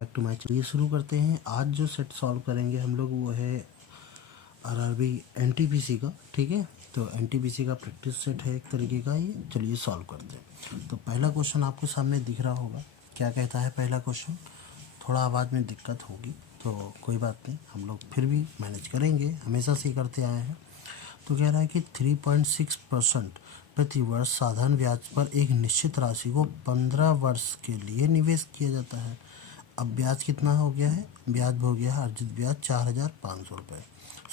Back to my चलिए शुरू करते हैं। आज जो सेट सॉल्व करेंगे हम लोग वो है आरआरबी एनटीपीसी का। ठीक है, तो एनटीपीसी का प्रैक्टिस सेट है एक तरीके का ये। चलिए सॉल्व करते हैं। तो पहला क्वेश्चन आपके सामने दिख रहा होगा। क्या कहता है पहला क्वेश्चन? थोड़ा आवाज़ में दिक्कत होगी तो कोई बात नहीं, हम लोग फिर भी मैनेज करेंगे, हमेशा से ही करते आए हैं। तो कह रहा है कि 3.6% प्रति वर्ष साधारण ब्याज पर एक निश्चित राशि को 15 वर्ष के लिए निवेश किया जाता है। अब ब्याज कितना हो गया है? ब्याज हो गया है अर्जित ब्याज 4,500 रुपये,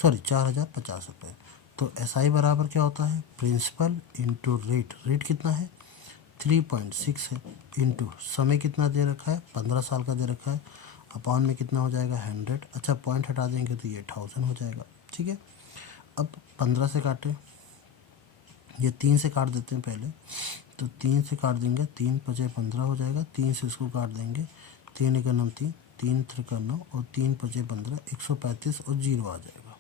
सॉरी 4,050 रुपये। तो एसआई बराबर क्या होता है? Principal into rate. रेट कितना है? 3.6 है, इंटू समय कितना दे रखा है? 15 साल का दे रखा है। अपॉन में कितना हो जाएगा? 100। अच्छा, पॉइंट हटा देंगे तो ये 1000 हो जाएगा। ठीक है, अब 15 से काटें, ये 3 से काट देते हैं पहले। तो 3 से काट देंगे, 3 पचे 15 हो जाएगा। 3 से इसको काट देंगे, 3 एक 9 3, 3 त्रिक 9 और 3 पचे 15, 135 और 0 आ जाएगा।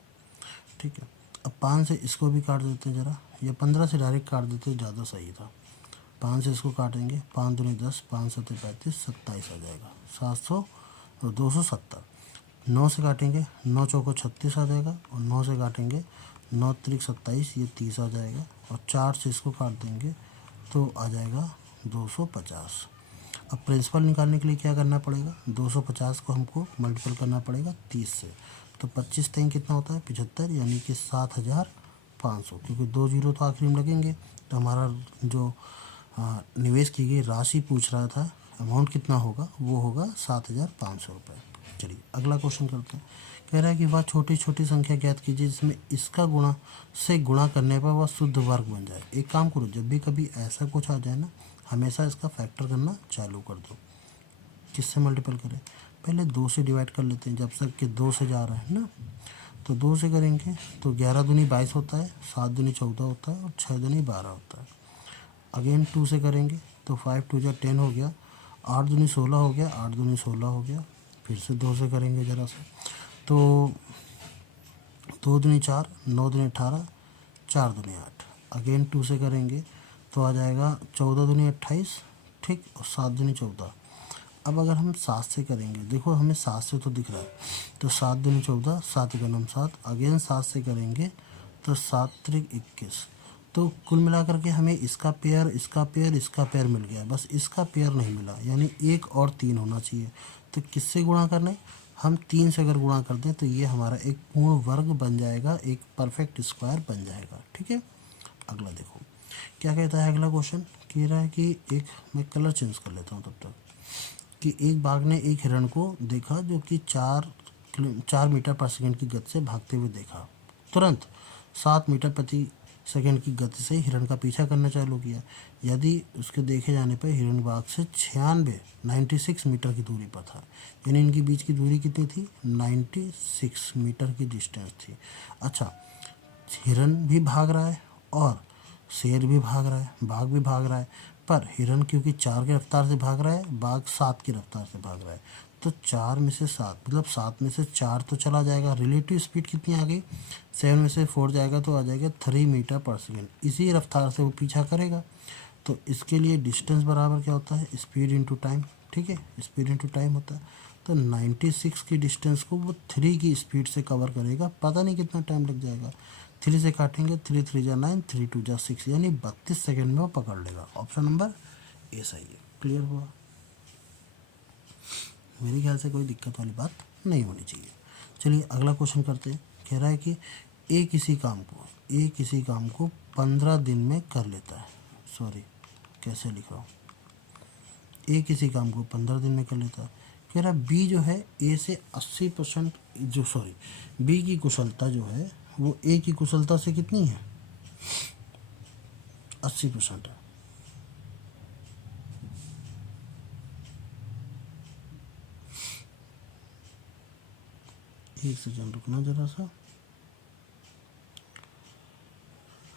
ठीक है, अब 5 से इसको भी काट देते हैं ज़रा। ये 15 से डायरेक्ट काट देते ज़्यादा सही था। 5 से इसको काटेंगे, 5 दूनी 10, 5 सत्ते 35, 27 आ जाएगा। 700 और 270। 9 से काटेंगे, 9 चौको 36 आ जाएगा। और 9 से काटेंगे, 9 त्रिक 27, ये 30 आ जाएगा। और 4 से इसको काट देंगे तो आ जाएगा 250। अब प्रिंसिपल निकालने के लिए क्या करना पड़ेगा? 250 को हमको मल्टीपल करना पड़ेगा 30 से। तो 25 तीन कितना होता है? 75, यानी कि 7,500। क्योंकि 2 जीरो तो आखिरी में लगेंगे। तो हमारा जो निवेश की गई राशि पूछ रहा था, अमाउंट कितना होगा, वो होगा 7,500 रुपये। चलिए अगला क्वेश्चन करते हैं। कह रहा है कि वह छोटी छोटी संख्या ज्ञात कीजिए जिसमें इसका गुणा से गुणा करने पर वह शुद्ध वर्ग बन जाए। एक काम करो, जब भी कभी ऐसा कुछ आ जाए ना, हमेशा इसका फैक्टर करना चालू कर दो। किससे मल्टीपल करें? पहले 2 से डिवाइड कर लेते हैं, जब तक कि 2 से जा रहा है ना। तो 2 से करेंगे तो 11 दूनी 22 होता है, 7 दूनी 14 होता है और 6 दूनी 12 होता है। अगेन 2 से करेंगे तो 5 2 जा 10 हो गया, 8 दूनी 16 हो गया, 8 दूनी 16 हो गया। फिर से 2 से करेंगे ज़रा सा, तो 2 दूनी 4, 9 दूनी 18, 4 दूनी 8। अगेन 2 से करेंगे तो आ जाएगा 14 दूनी 28, ठीक, और 7 दूनी 14। अब अगर हम 7 से करेंगे, देखो हमें 7 से तो दिख रहा है, तो 7 दूनी 14, 7 एकम 7। अगेन 7 से करेंगे तो 7 त्रिक 21। तो कुल मिलाकर के हमें इसका पेयर, इसका पेयर, इसका पेयर मिल गया, बस इसका पेयर नहीं मिला, यानी 1 और 3 होना चाहिए। तो किससे गुणा करना है? हम 3 से अगर गुणा कर दें तो ये हमारा एक पूर्ण वर्ग बन जाएगा, एक परफेक्ट स्क्वायर बन जाएगा। ठीक है, अगला देखो क्या कहता है। अगला क्वेश्चन कह रहा है कि एक, मैं कलर चेंज कर लेता हूँ तब तक, कि एक बाघ ने एक हिरण को देखा जो कि 4 मीटर पर सेकंड की गति से भागते हुए देखा। तुरंत 7 मीटर प्रति सेकंड की गति से हिरण का पीछा करना चालू किया। यदि उसके देखे जाने पर हिरण बाघ से 96 मीटर की दूरी पर था, यानी इनके बीच की दूरी कितनी थी? 96 मीटर की डिस्टेंस थी। अच्छा, हिरण भी भाग रहा है और शेर भी भाग रहा है, बाघ भी भाग रहा है, पर हिरण क्योंकि 4 की रफ्तार से भाग रहा है, बाघ 7 की रफ्तार से भाग रहा है। तो 4 में से 7 मतलब 7 में से 4 तो चला जाएगा। रिलेटिव स्पीड कितनी आ गई? 7 में से 4 जाएगा तो आ जाएगा 3 मीटर पर सेकेंड। इसी रफ्तार से वो पीछा करेगा। तो इसके लिए डिस्टेंस बराबर क्या होता है? Speed into time. ठीक है, स्पीड इंटू टाइम होता है। तो 96 की डिस्टेंस को वो 3 की स्पीड से कवर करेगा। पता नहीं कितना टाइम लग जाएगा। 3 से काटेंगे, 3 3 जा 9, 3 2 जा 6, यानी 32 सेकेंड में वो पकड़ लेगा। ऑप्शन नंबर ए सही है। क्लियर हुआ? मेरे ख्याल से कोई दिक्कत वाली बात नहीं होनी चाहिए। चलिए अगला क्वेश्चन करते हैं। कह रहा है कि ए किसी काम को 15 दिन में कर लेता है। सॉरी, कैसे लिख रहा हूँ? ए किसी काम को 15 दिन में कर लेता है। कह रहा बी जो है ए से 80%, जो सॉरी बी की कुशलता जो है वो ए की कुशलता से कितनी है? 80% है। एक सेकंड रुकना जरा सा।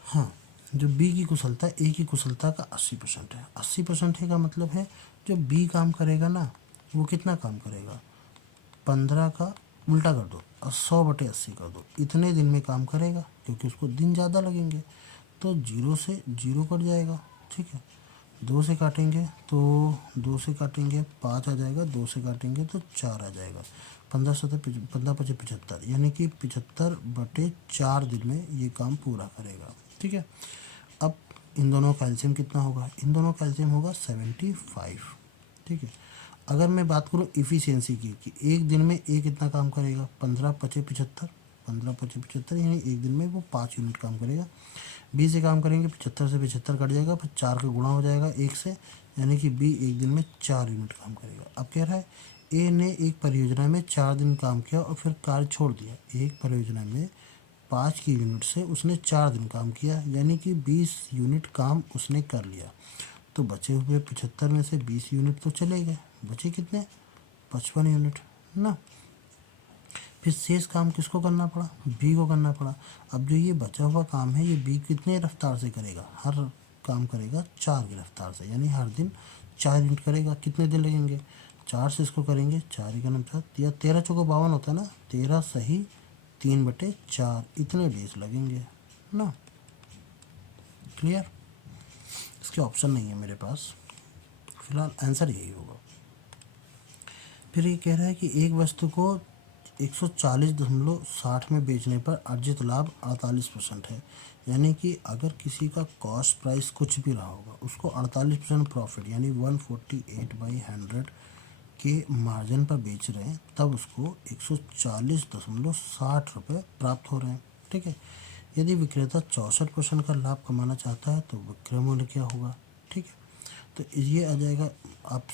हाँ, जो बी की कुशलता ए की कुशलता का 80% है। 80% है का मतलब है जो बी काम करेगा ना, वो कितना काम करेगा? 15 का उल्टा कर दो और 100/80 कर दो, इतने दिन में काम करेगा, क्योंकि उसको दिन ज़्यादा लगेंगे। तो 0 से 0 कट जाएगा। ठीक है, 2 से काटेंगे तो 2 से काटेंगे 5 आ जाएगा, 2 से काटेंगे तो 4 आ जाएगा। 15 यानी कि 75/4 दिन में ये काम पूरा करेगा। ठीक है, अब इन दोनों का एलसीएम कितना होगा? इन दोनों का एलसीएम होगा 75। ठीक है, अगर मैं बात करूँ इफ़िशियंसी की कि एक दिन में ये कितना काम करेगा, 15×5 = 75, 15×5 = 75 यानी एक दिन में वो 5 यूनिट काम करेगा। 20 से काम करेंगे, 75 से 75 कट जाएगा, फिर 4 का गुणा हो जाएगा 1 से, यानी कि बी एक दिन में 4 यूनिट काम करेगा। अब कह रहा है ए ने एक परियोजना में 4 दिन काम किया और फिर कार्य छोड़ दिया। एक परियोजना में 5 की यूनिट से उसने 4 दिन काम किया, यानी कि 20 यूनिट काम उसने कर लिया। तो बचे हुए 75 में से 20 यूनिट तो चले गए, बचे कितने? 55 यूनिट ना। फिर शेष काम किसको करना पड़ा? बी को करना पड़ा। अब जो ये बचा हुआ काम है ये बी कितने रफ्तार से करेगा? हर काम करेगा 4 की रफ्तार से, यानी हर दिन 4 यूनिट करेगा। कितने दिन लगेंगे? 4 से इसको करेंगे, 4 का 7 या 13 चौको 52 होता है ना, 13 सही 3/4 इतने डेज लगेंगे ना। क्लियर? इसके ऑप्शन नहीं है मेरे पास, फिलहाल आंसर यही होगा। फिर ये कह रहा है कि एक वस्तु को 140.60 में बेचने पर अर्जित लाभ 48% है, यानी कि अगर किसी का कॉस्ट प्राइस कुछ भी रहा होगा उसको 48% प्रॉफिट यानी 148/100 के मार्जिन पर बेच रहे हैं, तब उसको 140.60 रुपये प्राप्त हो रहे हैं। ठीक है, यदि विक्रेता 64% का लाभ कमाना चाहता है तो विक्रय मूल्य क्या होगा? ठीक है, तो ये आ जाएगा, आप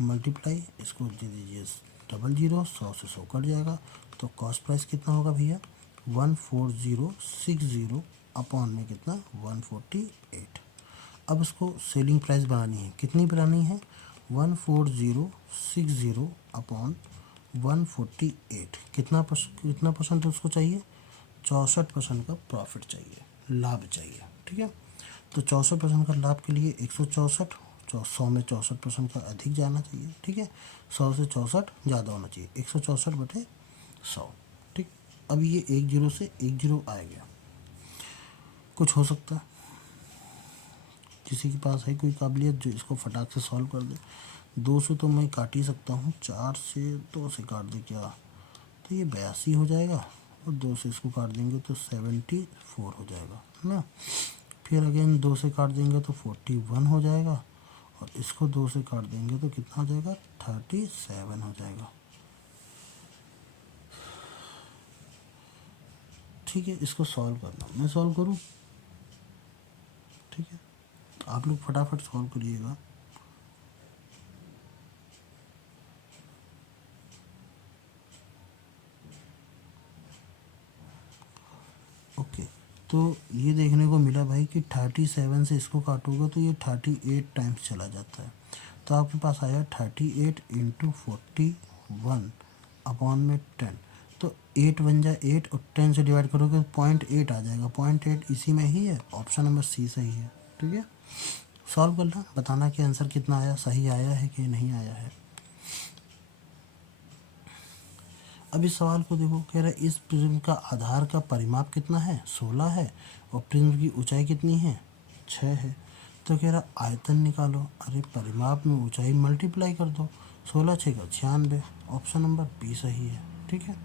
मल्टीप्लाई इसको दे दीजिए 00, 100 से 100 कट जाएगा, तो कॉस्ट प्राइस कितना होगा भैया? 14060 अपॉन में कितना? 148। अब इसको सेलिंग प्राइस बनानी है, कितनी बनानी है? 14060 अपॉन 148। कितना परसेंट उसको चाहिए? 64% का प्रॉफिट चाहिए, लाभ चाहिए। ठीक है, तो 64% का लाभ के लिए 164, 100 में 64% का अधिक जाना चाहिए। ठीक है, 100 से 64 ज़्यादा होना चाहिए, 164/100। ठीक, अब ये 10 से 10 आ गया। कुछ हो सकता है किसी के पास है कोई काबिलियत जो इसको फटाक से सॉल्व कर दे? 2 से तो मैं काट ही सकता हूँ, 4 से 2 से काट दे क्या, तो ये 82 हो जाएगा, और 2 से इसको काट देंगे तो 74 हो जाएगा ना। फिर अगेन 2 से काट देंगे तो 41 हो जाएगा, और इसको 2 से काट देंगे तो कितना हो जाएगा? 37 हो जाएगा। ठीक है, इसको सॉल्व करना, मैं सॉल्व करूँ? ठीक है, तो आप लोग फटाफट सॉल्व करिएगा। ओके, तो ये देखने को मिला भाई कि 37 से इसको काटोगे तो ये 38 टाइम्स चला जाता है, तो आपके पास आया 38 × 41 अपॉन में 10, तो 8 बन जाए 8 और 10 से डिवाइड करोगे तो 0.8 आ जाएगा। 0.8 इसी में ही है, ऑप्शन नंबर सी सही है। ठीक है, सॉल्व करना, बताना कि आंसर कितना आया, सही आया है कि नहीं आया है। अब इस सवाल को देखो, कह रहा है इस प्रिज्म का आधार का परिमाप कितना है? 16 है, और प्रिज्म की ऊंचाई कितनी है? 6 है। तो कह रहा आयतन निकालो। अरे परिमाप में ऊंचाई मल्टीप्लाई कर दो, 16 6 का 96, ऑप्शन नंबर बी सही है। ठीक है,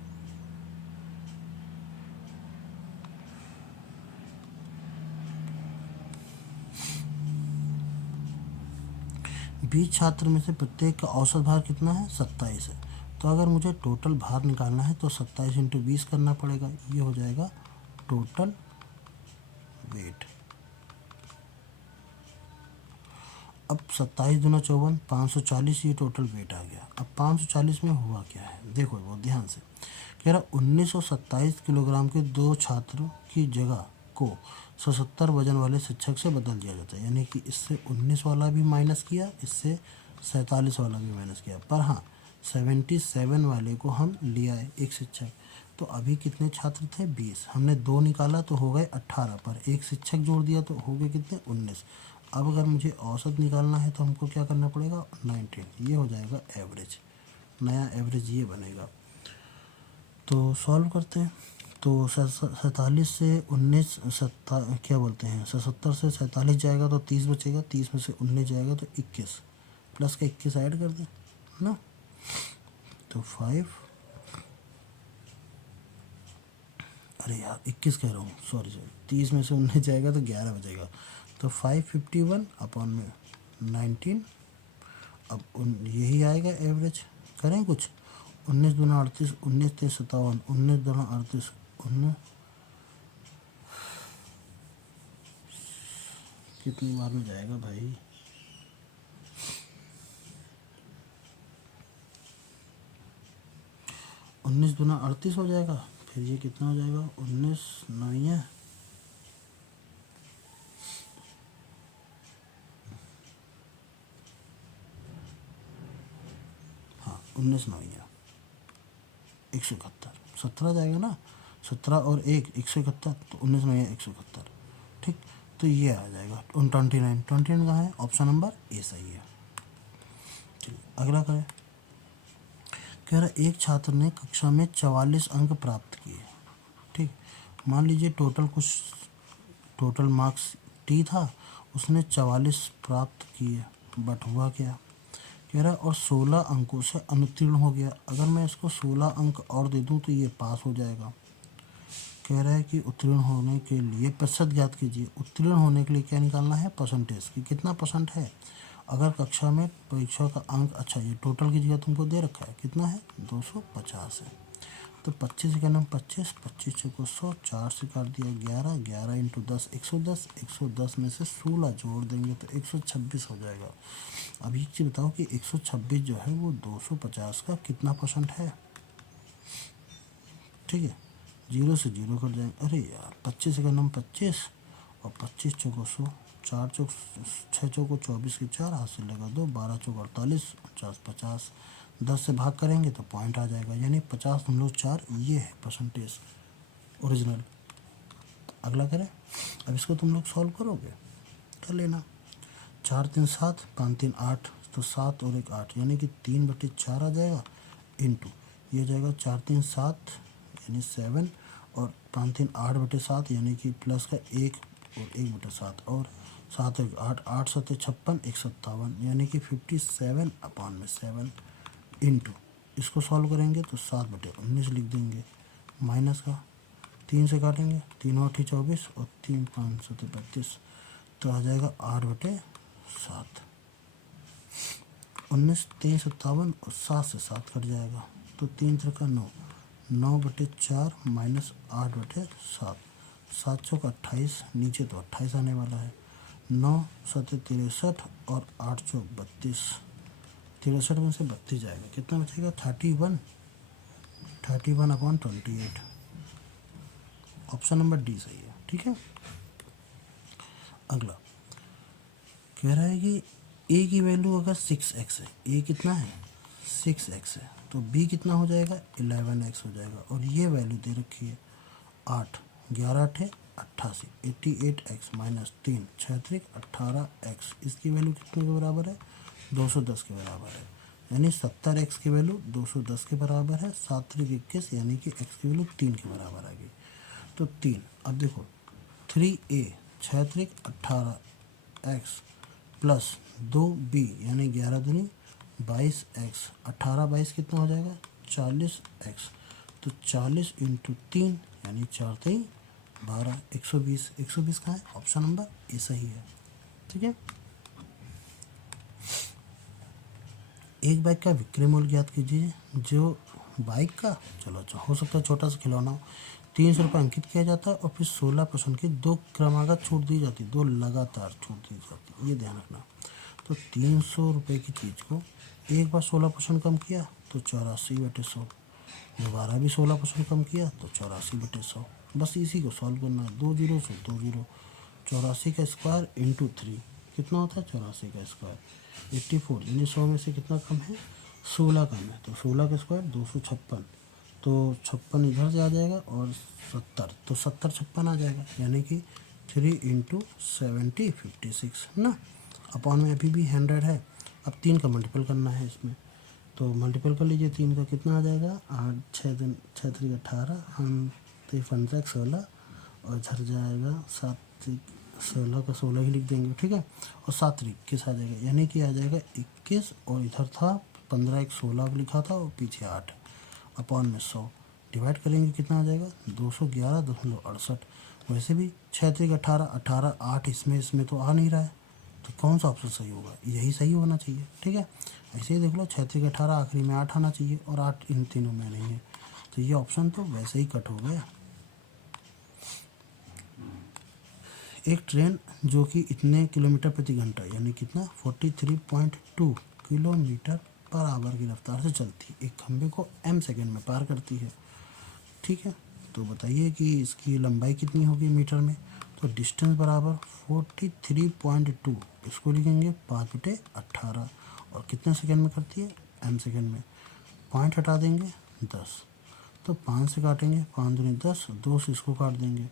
बीस छात्र में से प्रत्येक का औसत भार कितना है? 27 है। तो अगर मुझे टोटल भार निकालना है तो 27 × 20 करना पड़ेगा, ये हो जाएगा टोटल वेट। अब 27 दूना 54, 540 ये टोटल वेट आ गया। अब 540 में हुआ क्या है, देखो बहुत ध्यान से। कह रहा 1927 किलोग्राम के 2 छात्रों की जगह को 77 वजन वाले शिक्षक से बदल दिया जाता है, यानी कि इससे 19 वाला भी माइनस किया, इससे 47 वाला भी माइनस किया, पर हाँ 77 वाले को हम ले आए एक शिक्षक। तो अभी कितने छात्र थे? 20, हमने 2 निकाला तो हो गए 18, पर एक शिक्षक जोड़ दिया तो हो गए कितने? 19। अब अगर मुझे औसत निकालना है तो हमको क्या करना पड़ेगा? 19, ये हो जाएगा एवरेज, नया एवरेज ये बनेगा। तो सॉल्व करते हैं, तो 47 से 19 क्या बोलते हैं 77 से 47 जाएगा तो 30 बचेगा, 30 में से 19 जाएगा तो 21, प्लस का 21 ऐड कर दें ना, तो 5, अरे यार 21 कह रहा हूँ, सॉरी 30 में से 19 जाएगा तो 11 बचेगा, तो 551 अपॉन में 19। अब यही आएगा एवरेज, करें कुछ, 19 दूना 38, 19 3 57, 19 दूना 38, 19 कितनी बार में जाएगा भाई, 19 दूना 38 हो जाएगा, फिर ये कितना हो जाएगा 19 नहीं है, हाँ 19 नहीं है 171, 17 जाएगा ना, 17 और 171, तो 19 नहीं है 171, ठीक, तो ये आ जाएगा 29, 29 कहाँ है, ऑप्शन नंबर ए सही है। चलिए अगला करें, कह रहा एक छात्र ने कक्षा में 44 अंक प्राप्त किए, ठीक, मान लीजिए टोटल मार्क्स टी था, उसने 44 प्राप्त किए, बट हुआ क्या, कह रहा और 16 अंकों से अनुत्तीर्ण हो गया, अगर मैं इसको 16 अंक और दे दूं तो ये पास हो जाएगा। कह रहा है कि उत्तीर्ण होने के लिए प्रतिशत ज्ञात कीजिए, उत्तीर्ण होने के लिए क्या निकालना है, परसेंटेज कि कितना परसेंट है, अगर कक्षा में परीक्षा का अंक, अच्छा ये टोटल की जगह तुमको दे रखा है, कितना है 250 है, तो 25 का नाम 25, 25 चौको 100, 4 से काट दिया 11, 11 इंटू 10 110, 110 में से 16 जोड़ देंगे तो 126 हो जाएगा। अब ये चीज़ बताओ कि 126 जो है वो 250 का कितना परसेंट है, ठीक है, 0 से 0 कर जाएंगे, अरे यार 25 का नाम 25 और 25 चौको 100, 4 चौक 6 चौको 24 के 4 हाथ से लगा 2, 12 चौक 48, 50 50, 10 से भाग करेंगे तो पॉइंट आ जाएगा, यानी 50 हम लोग 4, ये है परसेंटेज ओरिजिनल। अगला करें, अब इसको तुम लोग सॉल्व करोगे, कर लेना, 4 3 7, 5 3 8, तो 7 और 1 8, यानी कि 3/4 आ जाएगा, इंटू ये जाएगा 4 3 7 यानी 7, और 5 3 8/7 यानी कि प्लस का 1 और 1/7, और 7 1 8, 8 7 56, 157, यानी कि 57/7, इंटू इसको सॉल्व करेंगे तो 7/19 लिख देंगे, माइनस का 3 से काटेंगे, 3 और 24 और 3 5 7 32, तो आ जाएगा 8/7, 19 3 57 और 7 से 7 कट जाएगा, तो 3 3 9, 9/4 माइनस 8/7, 7 चौक 28, नीचे तो 28 आने वाला है, 9 7 63 और 8 चौक 32, 63 में से 32 जाएगा, कितना बचेगा 31, 31/28, ऑप्शन नंबर डी सही है, ठीक है। अगला कह रहा है कि ए की वैल्यू अगर 6x है, ए कितना है 6x है, तो बी कितना हो जाएगा 11x हो जाएगा, और ये वैल्यू दे रखी है 8, 11 8 88, 88x माइनस 3 6 18x, इसकी वैल्यू कितने के बराबर है 210 के बराबर है, यानी 70x की वैल्यू 210 के बराबर है, 7 21 यानी कि x की वैल्यू 3 के बराबर आ गई, तो 3, अब देखो 3a 6 18x प्लस 2b यानी 11 दूनी 22x, 18 22 कितना हो जाएगा 40x, तो 40 इंटू 3 यानी 4 3 12, 120, 120 कहाँ है, ऑप्शन नंबर ए सही है, ठीक है। एक बाइक का विक्रय मूल्य ज्ञात कीजिए, जो बाइक का, चलो अच्छा हो सकता है छोटा सा खिलौना हो, 300 रुपये अंकित किया जाता है और फिर 16% की 2 क्रमागत छूट दी जाती है, 2 लगातार छूट दी जाती है, ये ध्यान रखना, तो 300 रुपये की चीज़ को एक बार 16% कम किया तो 84/100, दोबारा भी 16% कम किया तो 84/100, बस इसी को सॉल्व करना है, 2 0 से 2 0, 84 का स्क्वायर इंटू 3 कितना होता है 84 का स्क्वायर 84, यानी 100 में से कितना कम है 16 कम है, तो 16 का स्क्वायर 256, तो 56 इधर से आ जाएगा और 70, तो 70 56 आ जाएगा, यानी कि 3 इंटू 70 56 ना, अपॉन में अभी भी 100 है, अब 3 का मल्टीपल करना है इसमें, तो मल्टीपल कर लीजिए 3 का कितना आ जाएगा 8 6 3 18, हम तो ये 15 और इधर जाएगा 7 16 ही लिख देंगे, ठीक है। और 7 21 आ जाएगा, यानी कि आ जाएगा 21, और इधर था 15 लिखा था और पीछे 8 अपॉन में 100 डिवाइड करेंगे कितना आ जाएगा 211.68। वैसे भी 6 3 18 18 8 इसमें तो आ नहीं रहा है, तो कौन सा ऑप्शन सही होगा, यही सही होना चाहिए, ठीक है। ऐसे ही देख लो 6 3 18 आखिरी में 8 आना चाहिए और 8 इन तीनों में नहीं है, तो ये ऑप्शन तो वैसे ही कट हो गया। एक ट्रेन जो कि इतने किलोमीटर प्रति घंटा यानी कितना 43.2 किलोमीटर पर आवर की रफ्तार से चलती है, एक खंभे को m सेकेंड में पार करती है, ठीक है। तो बताइए कि इसकी लंबाई कितनी होगी मीटर में, तो डिस्टेंस बराबर 43.2, इसको लिखेंगे 5/18, और कितने सेकेंड में करती है m सेकेंड में। पॉइंट हटा देंगे 10, तो 5 से काटेंगे, 5 दूनी 10, 2 से इसको काट देंगे,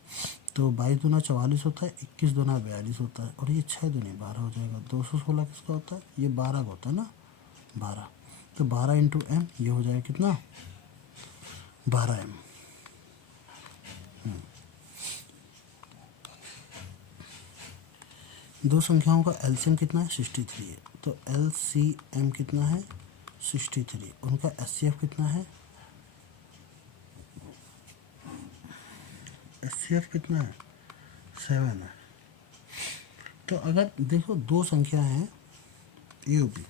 तो 22 दूना 44 होता है, 21 दूना 42 होता है, और ये 6 दूनी 12 हो जाएगा। 216 किसका होता है, ये 12 का होता है ना, 12, तो 12 इंटू एम, ये हो जाएगा कितना 12m। दो संख्याओं का एलसीएम कितना है 63 है, तो एलसीएम कितना है 63, उनका एचसीएफ कितना है, एचसीएफ कितना है 7 है। तो अगर देखो दो संख्या हैं ए और बी,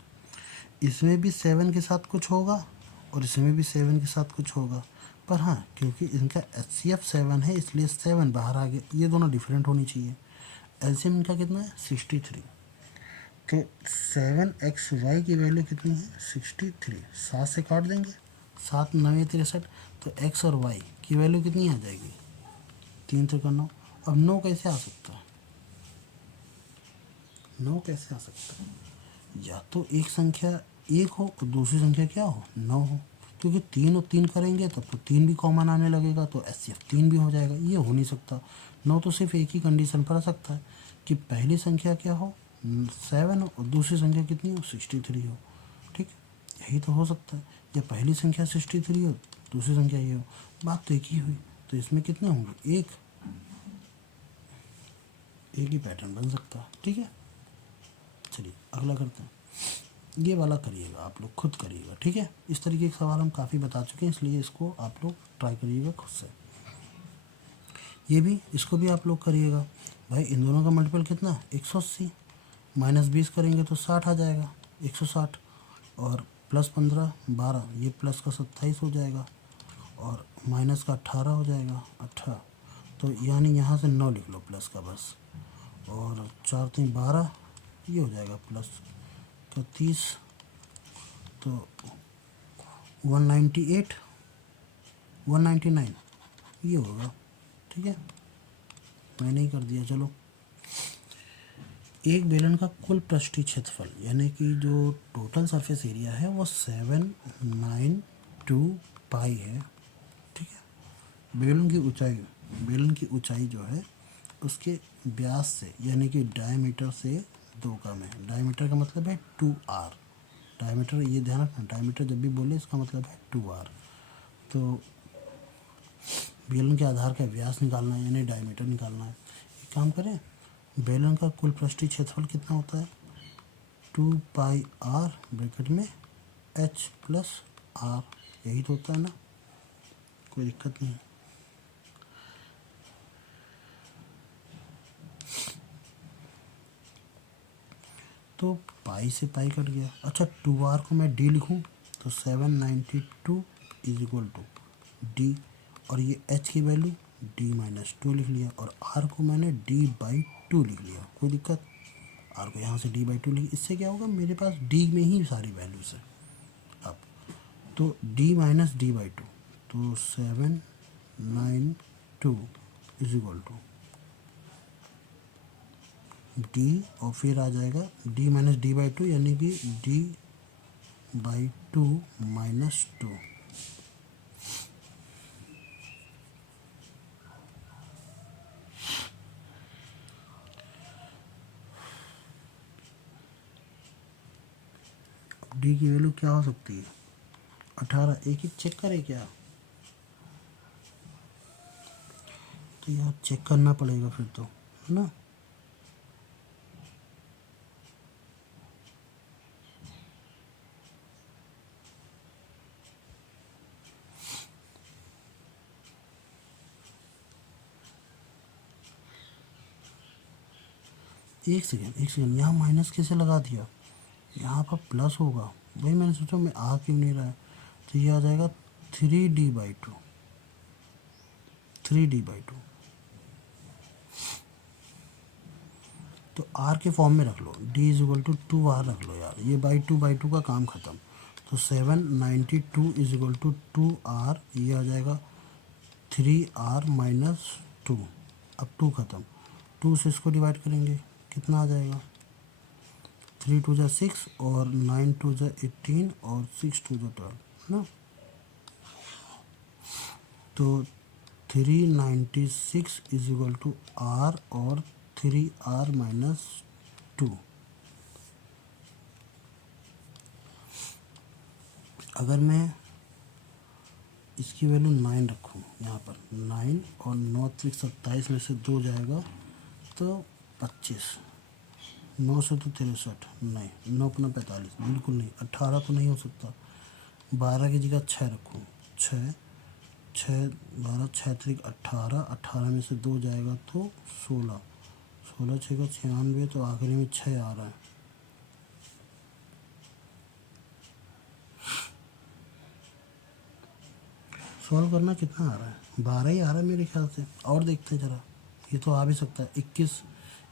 इसमें भी 7 के साथ कुछ होगा और इसमें भी 7 के साथ कुछ होगा, पर हाँ क्योंकि इनका एचसीएफ 7 है इसलिए 7 बाहर आ गया, ये दोनों डिफरेंट होनी चाहिए। एलसीएम इनका कितना है 63, तो 7xy की वैल्यू कितनी है 63, 7 से काट देंगे, 7 9 63, तो x और y की वैल्यू कितनी आ जाएगी 3 3 9। अब 9 कैसे आ सकता है, 9 कैसे आ सकता है, या तो एक संख्या 1 हो और दूसरी संख्या क्या हो 9 हो, क्योंकि 3 और 3 करेंगे तब तो 3 भी कॉमन आने लगेगा, तो एचसीएफ 3 भी हो जाएगा, ये हो नहीं सकता। 9 तो सिर्फ एक ही कंडीशन पर आ सकता है कि पहली संख्या क्या हो 7 हो और दूसरी संख्या कितनी हो 63 हो, ठीक, यही तो हो सकता है, या पहली संख्या 63 हो दूसरी संख्या ये हो, बात तो एक ही हुई। तो इसमें कितने होंगे एक ही पैटर्न बन सकता है, ठीक है। चलिए अगला करते हैं, ये वाला करिएगा आप लोग खुद करिएगा, ठीक है। इस तरीके के सवाल हम काफ़ी बता चुके हैं, इसलिए इसको आप लोग ट्राई करिएगा खुद से। ये भी, इसको भी आप लोग करिएगा। भाई इन दोनों का मल्टीपल कितना 180, -20 करेंगे तो 60 आ जाएगा 160, और +15 12, ये प्लस का 27 हो जाएगा, और माइनस का 18 हो जाएगा 18, तो यानी यहाँ से 9 लिख लो प्लस का बस, और 4 3 12, ये हो जाएगा प्लस का 30, तो 198 199 ये होगा, ठीक है। मैंने ही कर दिया। चलो, एक बेलन का कुल पृष्ठीय क्षेत्रफल यानी कि जो टोटल सरफेस एरिया है वो 792 पाई है, ठीक है। बेलन की ऊंचाई जो है उसके व्यास से यानी कि डायमीटर से 2 कम है। डायमीटर का मतलब है 2r, डायमीटर ये ध्यान रखना, डायमीटर जब भी बोले इसका मतलब है 2r। तो बेलन के आधार का व्यास निकालना है यानी डायमीटर निकालना है। एक काम करें, बेलन का कुल पृष्ठीय क्षेत्रफल कितना होता है 2πr ब्रैकेट में h + r, यही तो होता है ना, कोई दिक्कत नहीं। तो पाई से पाई कट गया। अच्छा 2r को मैं d लिखूं तो 792 = d, और ये h की वैल्यू d-2 लिख लिया, और r को मैंने d/2 लिख लिया, कोई दिक्कत, r को यहाँ से d/2 लिख, इससे क्या होगा मेरे पास d में ही सारी वैल्यूज है। अब तो d - d/2, तो 792 = d, और फिर आ जाएगा d - d/2 यानी कि d/2 - 2। डी की वैल्यू क्या हो सकती है 18, एक चेक करें क्या, तो यार चेक करना पड़ेगा फिर तो, है ना। एक सेकेंड, यहाँ माइनस कैसे लगा दिया, यहाँ पर प्लस होगा, वही मैंने सोचा मैं आ क्यों नहीं रहा है। तो ये आ जाएगा 3D/2, 3D/2। तो r के फॉर्म में रख लो, d=2r रख लो यार, ये बाई टू का काम ख़त्म। तो 792 2r, ये आ जाएगा 3r-2। अब 2 ख़त्म, 2 से इसको डिवाइड करेंगे, कितना आ जाएगा, 3×2 = 6 और 9×2 = 18 और 6×2 = 12, है ना। तो 396 = r और 3r-2। अगर मैं इसकी वैल्यू 9 रखूँ यहाँ पर, 9 और 9 त्रिक 27 में से 2 जाएगा तो 25, 9 से तो 63, नहीं 9×5 = 45, बिल्कुल नहीं, 18 तो नहीं हो सकता। 12 की जगह 6 रखूँ, 6 6 12 6 त्रिक 18, 18 में से 2 जाएगा तो 16, 16 6 का 96, तो आखिरी में 6 आ रहा है। सॉल्व करना कितना आ रहा है, 12 ही आ रहा है मेरे ख्याल से। और देखते हैं ज़रा, ये तो आ भी सकता है,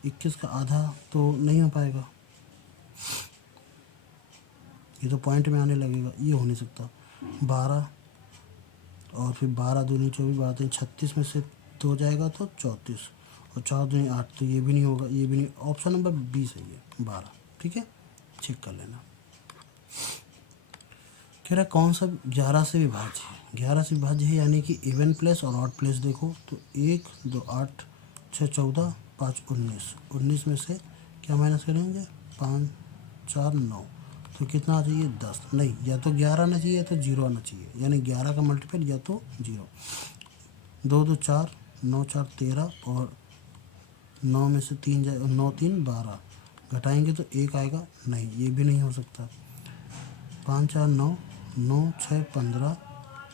21 का आधा तो नहीं हो पाएगा, ये तो पॉइंट में आने लगेगा, ये हो नहीं सकता। 12 और फिर 12 दूनी 24, 12 तीन 36 में से 2 जाएगा तो 34 और 4 दूनी 8, तो ये भी नहीं होगा, ये भी नहीं। ऑप्शन नंबर 20 सही है, 12। ठीक है, चेक कर लेना। कह रहा कौन सा 11 से विभाज्य है, 11 से विभाज्य है यानी कि इवन प्लेस और ऑड प्लेस देखो तो 1 2 8 6 14 5 19, 19 में से क्या माइनस करेंगे, 5 4 9, तो कितना आ चाहिए 10, नहीं या तो 11 आना चाहिए या तो 0 आना चाहिए, यानी 11 का मल्टीपल या तो 0। 2 2 4, 9 4 13 और 9 में से 3 जाए, 9 3 12, घटाएंगे तो 1 आएगा, नहीं ये भी नहीं हो सकता। 5 4 9, 9 6 15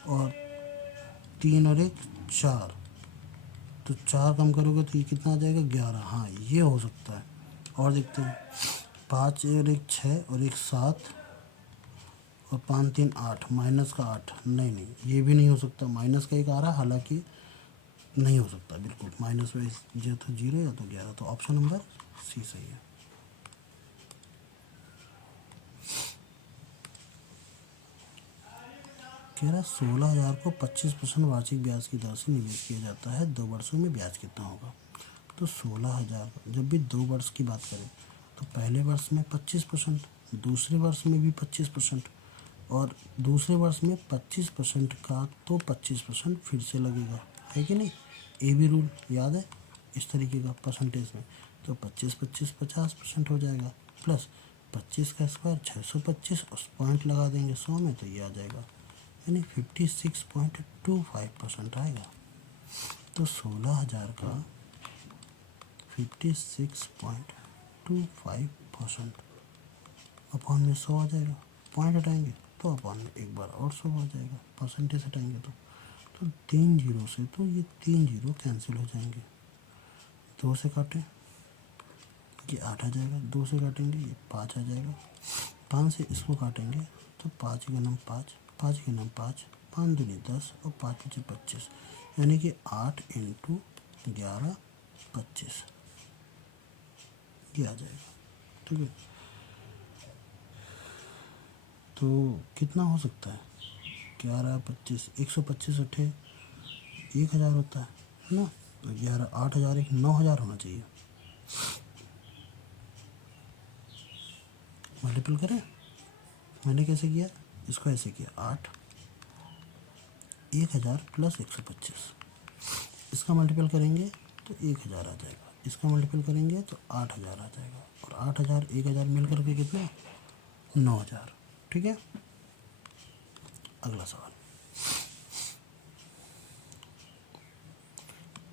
और 3 और 1 4, तो 4 कम करोगे तो ये कितना आ जाएगा 11, हाँ ये हो सकता है। और देखते हैं, 5 और 1 6 और 1 7 और 5 3 8, माइनस का 8, नहीं नहीं ये भी नहीं हो सकता, माइनस का 1 आ रहा है, हालांकि नहीं हो सकता बिल्कुल, माइनस में या तो 0 या तो 11, तो ऑप्शन नंबर सी सही है। कह रहा 16,000 को 25% वार्षिक ब्याज की दर से निवेश किया जाता है, 2 वर्षों में ब्याज कितना होगा। तो 16,000, जब भी 2 वर्ष की बात करें तो पहले वर्ष में 25%, दूसरे वर्ष में भी 25%, और दूसरे वर्ष में 25% का तो 25% फिर से लगेगा, है कि नहीं। ए बी रूल याद है इस तरीके का परसेंटेज में, तो 25 25 50% हो जाएगा, प्लस 25 का स्क्वायर 625, उस पॉइंट लगा देंगे 100 में, तो ये आ जाएगा, यानी 56.25% आएगा। तो 16,000 का 56.25% अपॉन में 100 आ जाएगा, पॉइंट हटाएंगे तो अपॉन में एक बार और 100 आ जाएगा, परसेंटेज हटाएंगे तो 3 जीरो से तो ये 3 जीरो कैंसिल हो जाएंगे, 2 से काटें ये 8 आ जाएगा, 2 से काटेंगे ये 5 आ जाएगा, 5 से इसको काटेंगे तो 5 के नाम 5, 5 के नाम 5, 5 दूनी 10 और 5 पचे 25, यानी कि 8 × 11 25 ये आ जाएगा। ठीक है, तो कितना हो सकता है, 11 25 125 अट्ठे 1000 होता है ना, तो 11 8000 1 9000 होना चाहिए। मल्टीपल करें, मैंने कैसे किया, इसको ऐसे किया, 8 1000 प्लस 125, इसका मल्टीपल करेंगे तो 1000 आ जाएगा, इसका मल्टीपल करेंगे तो 8000 आ जाएगा, और 8000 1000 मिल करके कितना 9000। ठीक है, अगला सवाल,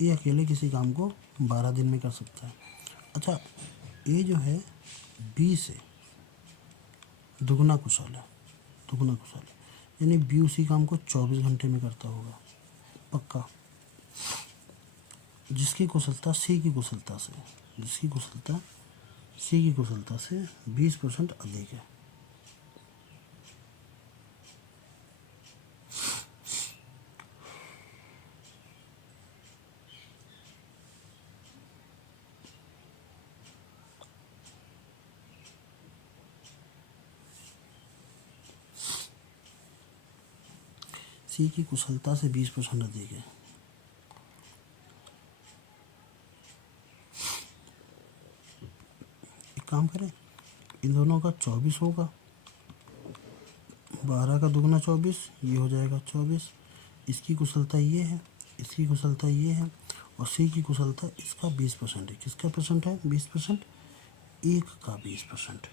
ए अकेले किसी काम को 12 दिन में कर सकता है। अच्छा, ए जो है बी से दुगना कुशल है, दुगना कुशल है, यानी बी उसी काम को 24 घंटे में करता होगा पक्का। जिसकी कुशलता सी की कुशलता से, जिसकी कुशलता सी की कुशलता से 20% अधिक है। सी की कुशलता से 20% अधिक है। एक काम करें, इन दोनों का 24 होगा, 12 का दुगना 24, ये हो जाएगा 24। इसकी कुशलता ये है, इसकी कुशलता ये है, और सी की कुशलता इसका 20% है। किसका परसेंट है 20%? एक का 20%।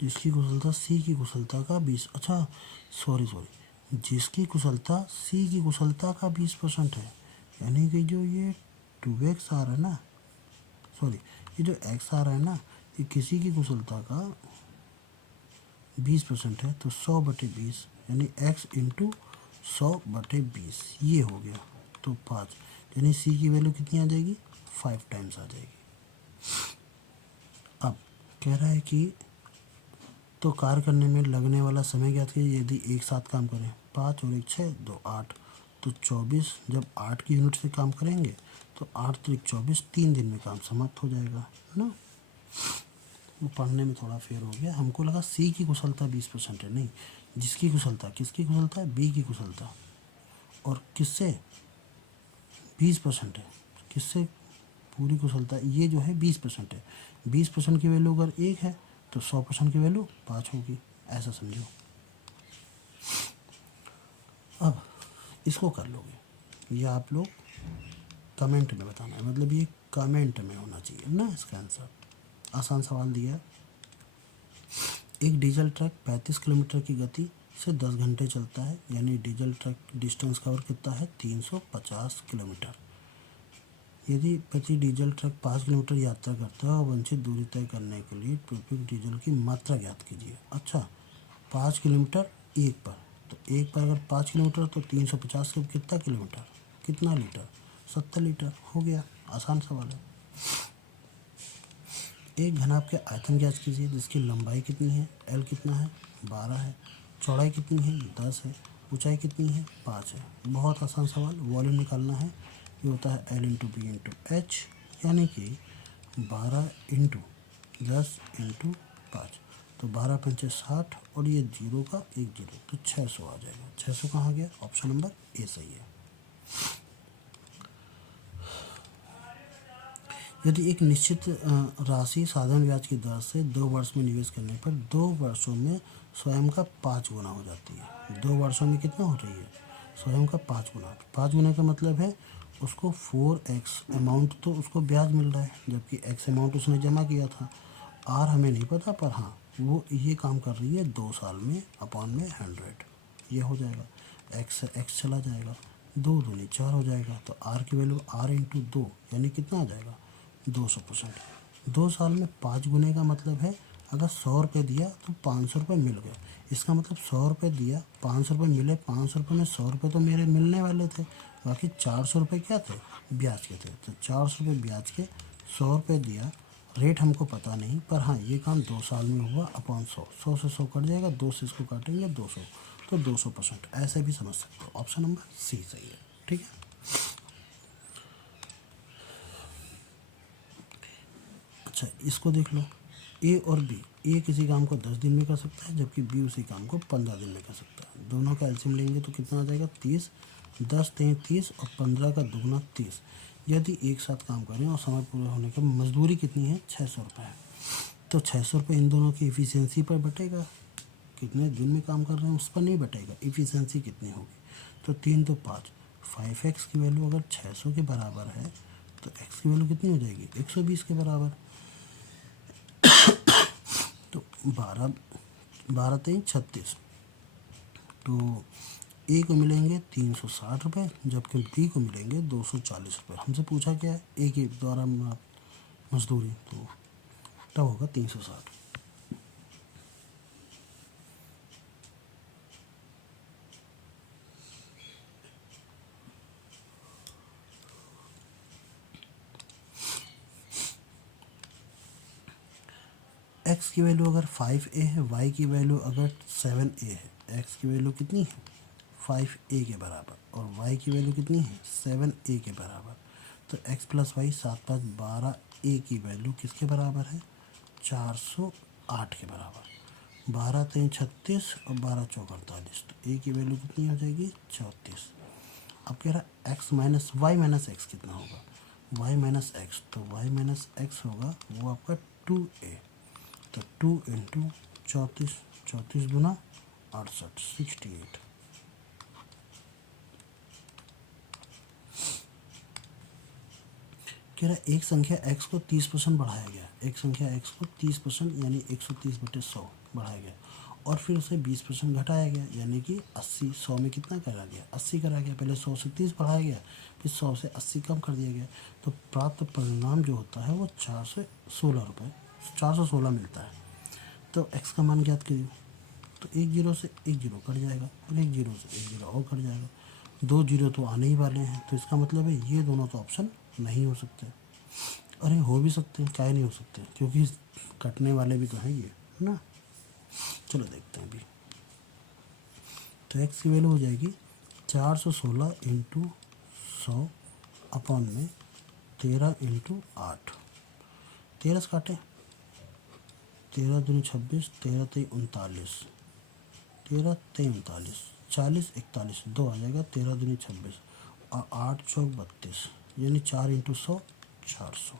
जिसकी कुशलता सी की कुशलता का 20, अच्छा सॉरी, जिसकी कुशलता सी की कुशलता का 20% है, यानी कि जो ये 2x आ रहा है ना, सॉरी ये जो x आ रहा है ना, ये किसी की कुशलता का 20% है, तो 100/20 यानी x इंटू 100/20 ये हो गया, तो 5, यानी सी की वैल्यू कितनी आ जाएगी? 5 टाइम्स आ जाएगी। अब कह रहा है कि तो कार्य करने में लगने वाला समय ज्ञात कीजिए यदि एक साथ काम करें। 5 और 1 6, 2 8, तो 24 जब 8 की यूनिट से काम करेंगे तो 8 3 24, 3 दिन में काम समाप्त हो जाएगा, है ना। वो पढ़ने में थोड़ा फेर हो गया, हमको लगा सी की कुशलता 20% है, नहीं, जिसकी कुशलता, किसकी कुशलता है? बी की कुशलता, और किससे 20% है, किससे पूरी कुशलता, ये जो है 20% है। 20% की वैल्यू अगर 1 है तो 100% की वैल्यू 5 होगी, ऐसा समझो। अब इसको कर लोगे, ये आप लोग कमेंट में बताना है, मतलब ये कमेंट में होना चाहिए ना इसका आंसर। आसान सवाल दिया है। एक डीजल ट्रक 35 किलोमीटर की गति से 10 घंटे चलता है, यानी डीजल ट्रक डिस्टेंस कवर कितना है? 350 किलोमीटर। यदि प्रति डीजल ट्रक 5 किलोमीटर यात्रा करता है और वांछित दूरी तय करने के लिए प्रयुक्त डीजल की मात्रा ज्ञात कीजिए। अच्छा, 5 किलोमीटर एक पर, तो एक पर अगर 5 किलोमीटर तो 350 के कितना किलोमीटर, कितना लीटर? 70 लीटर। हो गया, आसान सवाल है। एक घनाभ के आयतन ज्ञात कीजिए जिसकी लंबाई कितनी है? एल कितना है? 12 है। चौड़ाई कितनी है? 10 है। ऊंचाई कितनी है? 5 है। बहुत आसान सवाल। वॉल्यूम निकालना है, ये होता है L into B into H, यानी कि 12 इंटू 10 इंटू 5, तो 12 पंचे 60, और ये जीरो का एक जीरो, तो 600 आ जाएगा। 600 कहाँ गया? ऑप्शन नंबर ए सही है। यदि एक निश्चित राशि साधारण ब्याज की दर से 2 वर्ष में निवेश करने पर 2 वर्षों में स्वयं का 5 गुना हो जाती है। 2 वर्षों में कितना हो रही है? स्वयं का 5 गुना। 5 गुना का मतलब है उसको 4x अमाउंट तो उसको ब्याज मिल रहा है, जबकि x अमाउंट उसने जमा किया था। r हमें नहीं पता, पर हाँ वो ये काम कर रही है 2 साल में अपॉन में 100, ये हो जाएगा। x चला जाएगा, 2 दूनी 4 हो जाएगा, तो r की वैल्यू r इंटू 2 यानी कितना आ जाएगा? 200%। 2 साल में 5 गुने का मतलब है अगर 100 रुपये दिया तो 500 रुपये मिल गए। इसका मतलब 100 रुपये दिया, 500 रुपये मिले, 500 रुपये में 100 रुपये तो मेरे मिलने वाले थे, बाकी 400 रुपये क्या थे? ब्याज के थे। तो 400 रुपये ब्याज के, 100 रुपये दिया, रेट हमको पता नहीं, पर हाँ ये काम 2 साल में हुआ अपॉन 100, 100 से 100 कट जाएगा, 2 से इसको काटेंगे 200, तो 200%। ऐसे भी समझ सकते हो। ऑप्शन नंबर सी सही है, ठीक है। अच्छा, इसको देख लो, ए और बी, ए किसी काम को 10 दिन में कर सकता है, जबकि बी उसी काम को 15 दिन में कर सकता है। दोनों का एलसीएम लेंगे तो कितना आ जाएगा? 30, 10 3 30, और 15 का दुगना 30। यदि एक साथ काम करें और समय पूरा होने के मजदूरी कितनी है? 600 रुपये है। तो 600 रुपये इन दोनों की इफ़िशेंसी पर बटेगा, कितने दिन में काम कर रहे हैं उस पर नहीं बटेगा, इफ़िशेंसी कितनी होगी। तो 3 तो 5, 5x की वैल्यू अगर 600 के बराबर है तो x की वैल्यू कितनी हो जाएगी, 120 के बराबर। तो 12 12 3 36, तो ए को मिलेंगे 360 रुपये, जबकि बी को मिलेंगे 240 रुपये। हमसे पूछा क्या है, ए के द्वारा मजदूरी, तो तब होगा 360। एक्स की वैल्यू अगर 5a है, वाई की वैल्यू अगर 7a है, एक्स की वैल्यू कितनी है 5a के बराबर और वाई की वैल्यू कितनी है 7a के बराबर। तो x प्लस वाई 7 5 12a की वैल्यू किसके बराबर है, 408 के बराबर। 12 3 36 और 12 चौक 48, तो a की वैल्यू कितनी हो जाएगी 34। अब कह रहा x minus y minus x कितना होगा, y माइनस एक्स, तो y माइनस एक्स होगा वो आपका 2a। तो 2 इंटू 34, 34 दूना 68, 68। कह रहा है एक संख्या x को 30% बढ़ाया गया, एक संख्या x को 30% यानी 130/100 बढ़ाया गया, और फिर उसे 20% घटाया गया यानी कि 80, 100 में कितना करा गया 80 करा गया। पहले 100 से 30 बढ़ाया गया, फिर 100 से 80 कम कर दिया गया। तो प्राप्त परिणाम जो होता है वो 416 रुपये 416 मिलता है। तो x का मान ज्ञात करिए। तो एक जीरो से एक जीरो कट जाएगा और एक जीरो से एक जीरो और कट जाएगा, 2 जीरो तो आने ही वाले हैं। तो इसका मतलब है ये दोनों तो ऑप्शन नहीं हो सकते। अरे हो भी सकते हैं, क्या नहीं हो सकते, क्योंकि कटने वाले भी तो हैं ये, है ना। चलो देखते हैं अभी। तो x की वैल्यू हो जाएगी 416 इंटू 100 अपॉन में 13 इंटू 8। 13 से काटे, 13 दूनी 26, 13 तेई 39, 13 तेई 39, 40 41, 2 आ जाएगा, 13 दूनी 26 और 8 चौक 32, यानी 4 इंटू 100 400।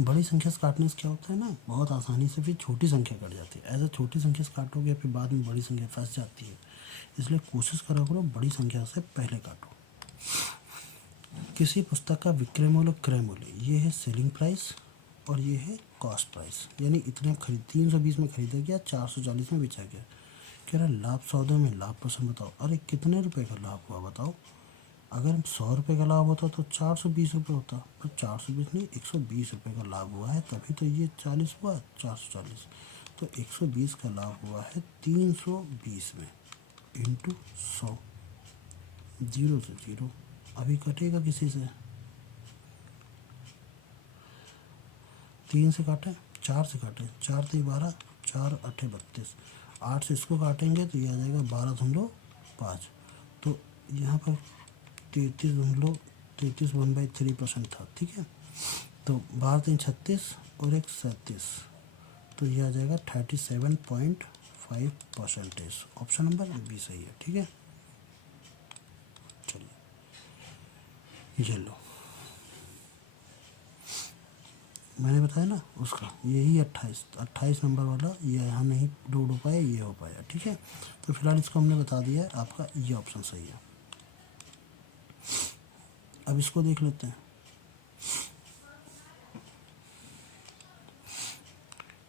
बड़ी संख्या से काटने से क्या होता है ना, बहुत आसानी से फिर छोटी संख्या कट जाती है। ऐसा छोटी संख्या से काटोगे फिर बाद में बड़ी संख्या फंस जाती है, इसलिए कोशिश करा करो बड़ी संख्या से पहले काटो। किसी पुस्तक का विक्रय मूल्य और क्रय मूल्य, ये है सेलिंग प्राइस और ये है कॉस्ट प्राइस, यानी इतने खरीद 320 में खरीदा गया, 440 में बेचा गया। कह रहा लाभ सौदे में लाभ परसेंट बताओ। अरे कितने रुपए का लाभ हुआ बताओ। अगर 100 रुपये का लाभ होता तो 420 रुपये होता, पर 420 नहीं 120 रुपये का लाभ हुआ है, तभी तो ये 40 हुआ 440। तो 120 का लाभ हुआ है 320 में इंटू 100, जीरो से जीरो अभी कटेगा किसी से, 3 से काटे, 4 से काटे, 4 3 12, 4 8 32, 8 से इसको काटेंगे तो ये आ जाएगा 12.5। तो यहाँ पर 33 1/3% था, ठीक है। तो 12 3 36 और एक 37, तो ये आ जाएगा 37.5%। ऑप्शन नंबर बी सही है, ठीक है। चलिए ये लो, मैंने बताया ना उसका, यही 28 नंबर वाला, ये यहाँ नहीं लोड हो पाया, ये हो पाया, ठीक है। तो फिलहाल इसको हमने बता दिया है, आपका ये ऑप्शन सही है। अब इसको देख लेते हैं।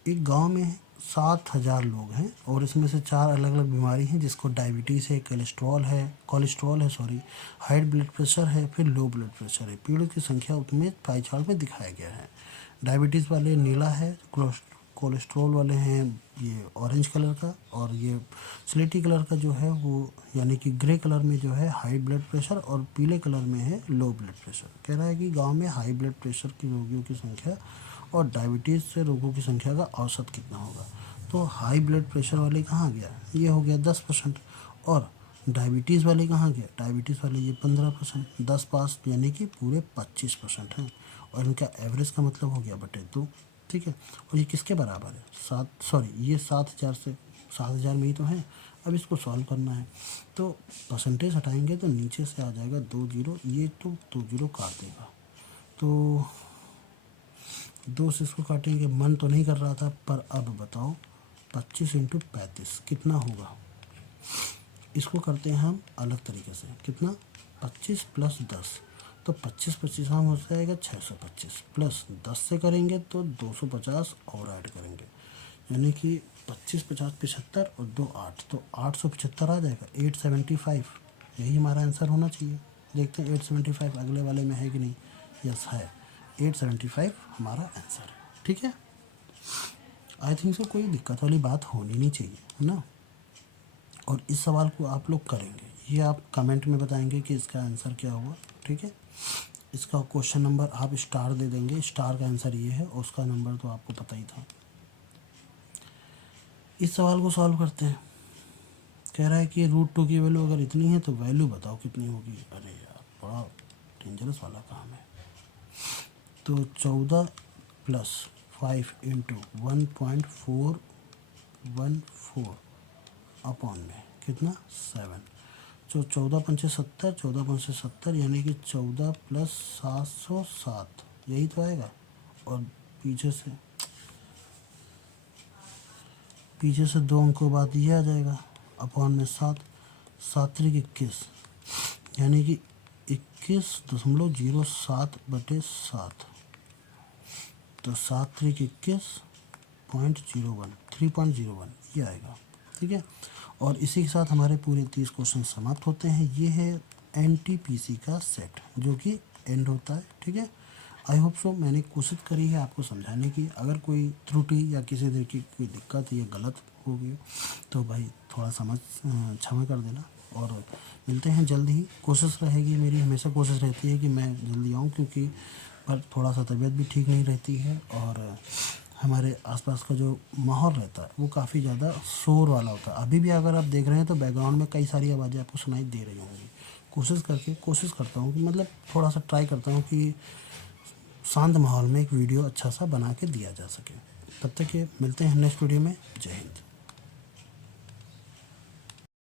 एक गांव में 7000 लोग हैं और इसमें से 4 अलग अलग बीमारी हैं, जिसको डायबिटीज़ है, कोलेस्ट्रॉल है सॉरी, हाई ब्लड प्रेशर है, फिर लो ब्लड प्रेशर है। पीड़ित की संख्या उसमें पाई चार्ट में दिखाया गया है। डायबिटीज़ वाले नीला है, कोलेस्ट्रॉल वाले हैं ये ऑरेंज कलर का, और ये स्लेटी कलर का जो है वो यानी कि ग्रे कलर में जो है हाई ब्लड प्रेशर, और पीले कलर में है लो ब्लड प्रेशर। कह रहा है कि गांव में हाई ब्लड प्रेशर की रोगियों की संख्या और डायबिटीज़ से रोगों की संख्या का औसत कितना होगा। तो हाई ब्लड प्रेशर वाले कहाँ गया, ये हो गया 10%, और डायबिटीज़ वाले कहाँ गया, डायबिटीज़ वाले ये 15%, 10 पास यानी कि पूरे 25% हैं, और इनका एवरेज का मतलब हो गया बटे 2, ठीक है। और ये किसके बराबर है, ये 7000 से 7000 में ही तो है। अब इसको सॉल्व करना है, तो परसेंटेज हटाएंगे तो नीचे से आ जाएगा 2 जीरो, ये तो 2 जीरो काट देगा, तो 2 से इसको काटेंगे, मन तो नहीं कर रहा था, पर अब बताओ 25 × 35 कितना होगा। इसको करते हैं हम अलग तरीके से, कितना 25 + 10, तो 25 25 हम हो जाएगा 625, प्लस 10 से करेंगे तो 250 और ऐड करेंगे, यानी कि 25 50 75 और 2 8, तो 875 आ जाएगा, 875। यही हमारा आंसर होना चाहिए। देखते हैं 875 अगले वाले में है कि नहीं। यस है, 875 हमारा आंसर है। ठीक है, आई थिंक सो कोई दिक्कत वाली बात होनी नहीं चाहिए, है ना। और इस सवाल को आप लोग करेंगे, ये आप कमेंट में बताएंगे कि इसका आंसर क्या हुआ। ठीक है, इसका क्वेश्चन नंबर आप स्टार दे देंगे, स्टार का आंसर ये है और उसका नंबर तो आपको पता ही था। इस सवाल को सॉल्व करते हैं। कह रहा है कि √2 की वैल्यू अगर इतनी है तो वैल्यू बताओ कितनी होगी। अरे यार, बड़ा डेंजरस वाला काम है। तो 14 + 5 × 1.414 अपॉन में कितना 7, जो 14 पंचे 70, 14 पंचे 70, यानी कि 14 + 707, यही तो आएगा। और पीछे से 2 अंकों बाद ये आ जाएगा, अपॉन में 7, 7 × 21, यानी कि 21.07/7, तो 7 × 21.01, 3.01 ये आएगा। ठीक है, और इसी के साथ हमारे पूरे 30 क्वेश्चन समाप्त होते हैं। ये है NTPC का सेट जो कि एंड होता है। ठीक है, आई होप सो मैंने कोशिश करी है आपको समझाने की। अगर कोई त्रुटि या किसी तरह की कोई दिक्कत या गलत हो गई तो भाई थोड़ा क्षमा कर देना, और मिलते हैं जल्द ही। कोशिश रहेगी मेरी, हमेशा कोशिश रहती है कि मैं जल्दी आऊँ, क्योंकि पर थोड़ा सा तबीयत भी ठीक नहीं रहती है और हमारे आसपास का जो माहौल रहता है वो काफ़ी ज़्यादा शोर वाला होता है। अभी भी अगर आप देख रहे हैं तो बैकग्राउंड में कई सारी आवाज़ें आपको सुनाई दे रही होंगी। कोशिश करता हूँ कि मतलब थोड़ा सा ट्राई करता हूँ कि शांत माहौल में एक वीडियो अच्छा सा बना के दिया जा सके। तब तक ये मिलते हैं नेक्स्ट वीडियो में। जय हिंद।